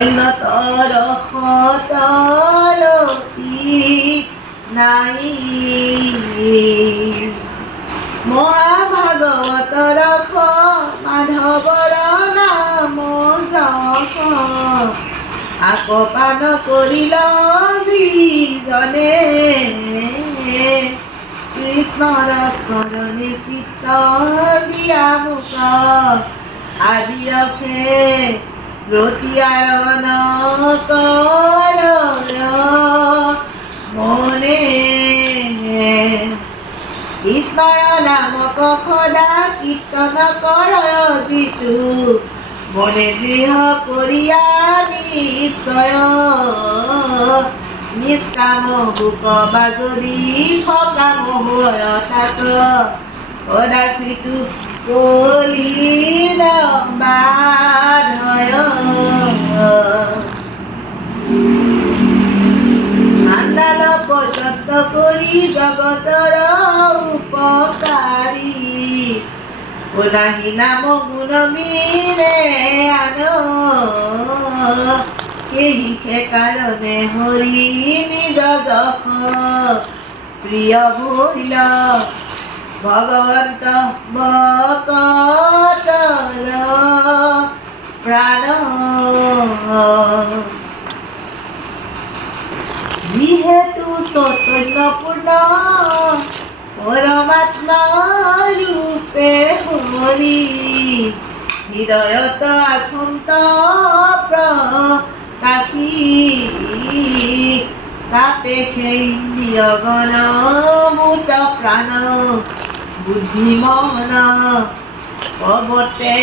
অন্যতৰ সতৰতি নাই মহাভাগৱতৰ মাধৱৰ নাম যশ আকপান কৰিল যিজনে কৃষ্ণৰ চৰণে চিত্ত দিয়া মুক আদিৰখে ৰতিয়াৰ নকৰ মনে কৃষ্ণৰ নামক সদা কীৰ্তন কৰ যিটো মনে দৃঢ় কৰিয়া নিশ্চয় নিষ্কাম বুক বা যদি সকাম হয় তাক সদাচিতো কলিৰ বাধয় চাণ্ডাল পৰ্যন্ত কৰি জগতৰ উপকাৰী নাহি নাম গুণ মিৰে আন সেই কাৰণে হৰি নিজ যশ প্ৰিয় ভৈল ভগৱন্ত ভকতৰ প্ৰাণ যিহেতু চৈতন্যপূৰ্ণ পৰমাত্মা ৰূপে হৰি হৃদয়ত আচন্ত প্ৰকাশী তাতে সেই ইন্দ্ৰিয়গণ ভূত প্ৰাণ বুদ্ধিমন পৱতে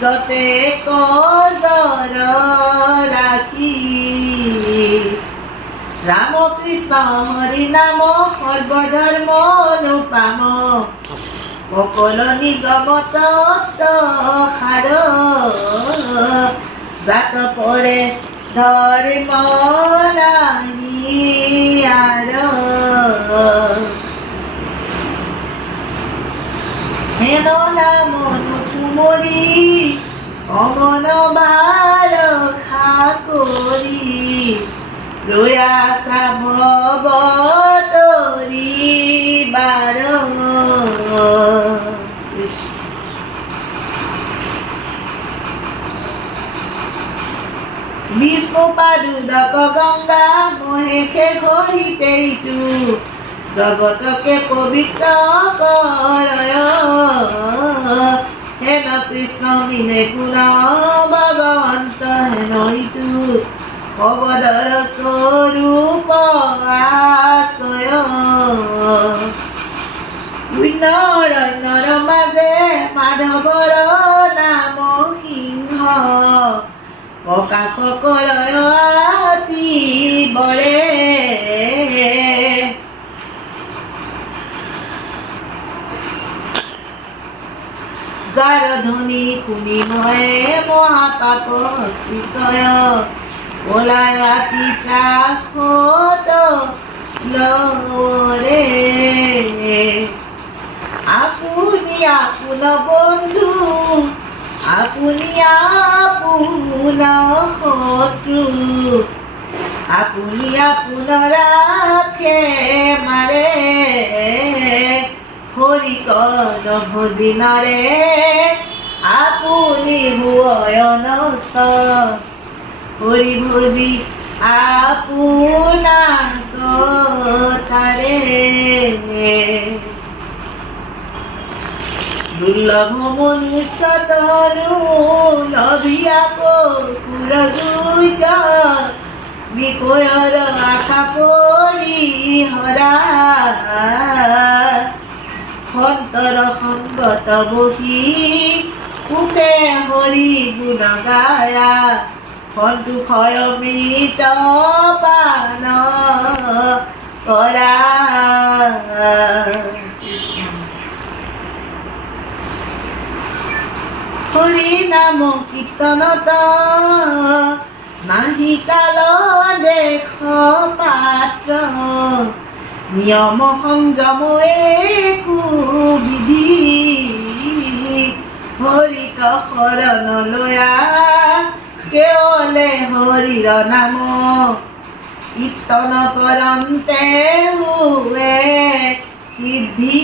যতে কজৰ ৰাখি ৰাম কৃষ্ণ হৰি নাম সৰ্বধৰ্ম অনুপাম সকল নিগমত সাৰ জাত পৰে ধৰ্ম নাহি আৰ হেন নাম নুকুমৰি অমন বাৰ খা কৰি প্ৰয়াসা ভৱ তৰিবাৰ বিষ্ণু পাদুদক গংগা মহেশে ঘহিতেইটো জগতকে পবিত্ৰ কৰয় হেন কৃষ্ণ মিনে গুণ ভগৱন্ত হেন ইটো পৱদৰ স্বৰূপ আশ্ৰয় অৰণ্যৰ মাজে মাধৱৰ নাম সিংহ প্ৰকাশ কৰয় অতিবৰে যাৰ ধ্বনি শুনি মই মহাপাপ হস্তিশয় ওলাই আতি কাষত লৰে আপুনি আপোন বন্ধু আপুনি আপোন শত্ৰু আপুনি আপোন ৰাখে মাৰে হৰি কন ভজিনৰে আপুনি হয় নষ্ট হৰি ভজি আপোনাক তাৰে দুৰ্লভ মনুষ্য তনু লভিয়া পুৰজুত বিষয়ৰ আশা পৰিহৰা সন্তৰ সংগত বহি সুখে হৰি গুণ গায়া সন্তোষয় মৃত পান কৰা হৰি নাম কীৰ্তনত নাহি কাল দেশ পাত্ৰ নিয়ম সংযম একো বিধি হৰিক শৰণ লয়া କେବଳେ ହରିର ନାମ କୀର୍ତ୍ତନ କରନ୍ତେ ହୁଏ ସିଦ୍ଧି